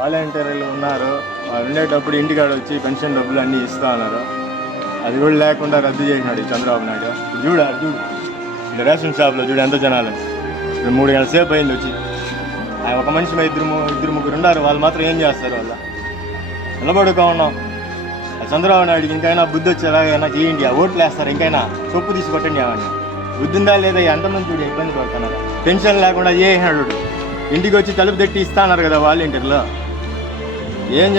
వాలంటీర్లు ఉన్నారు, వాళ్ళు ఉండేటప్పుడు ఇంటికాడ వచ్చి పెన్షన్ డబ్బులు అన్నీ ఇస్తా ఉన్నారు. అది కూడా లేకుండా రద్దు చేసినాడు ఈ చంద్రబాబు నాయుడు. చూడు ఇక్కడ రేషన్ షాప్లో చూడు ఎంత జనాలు. ఇప్పుడు 3 గంటల సేపు అయింది వచ్చి. ఆయన ఒక మనిషి మీద ఇద్దరు ముగ్గురు ఉన్నారు, వాళ్ళు మాత్రం ఏం చేస్తారు? వాళ్ళ నిలబడుకో ఉన్నాం. ఆ చంద్రబాబు నాయుడికి ఇంకైనా బుద్ధి వచ్చేలాగైనా చేయండి. ఆ ఓట్లు వేస్తారు, ఇంకైనా చొప్పు తీసి కొట్టండి. ఏమన్నా బుద్ధి ఉందా లేదా? ఎంతమంది చూడు ఇబ్బంది పడుతున్నారు. పెన్షన్ లేకుండా ఏ ఇంటికి వచ్చి తలుపు తట్టి ఇస్తా అన్నారు కదా వాలంటీర్లు. ఏం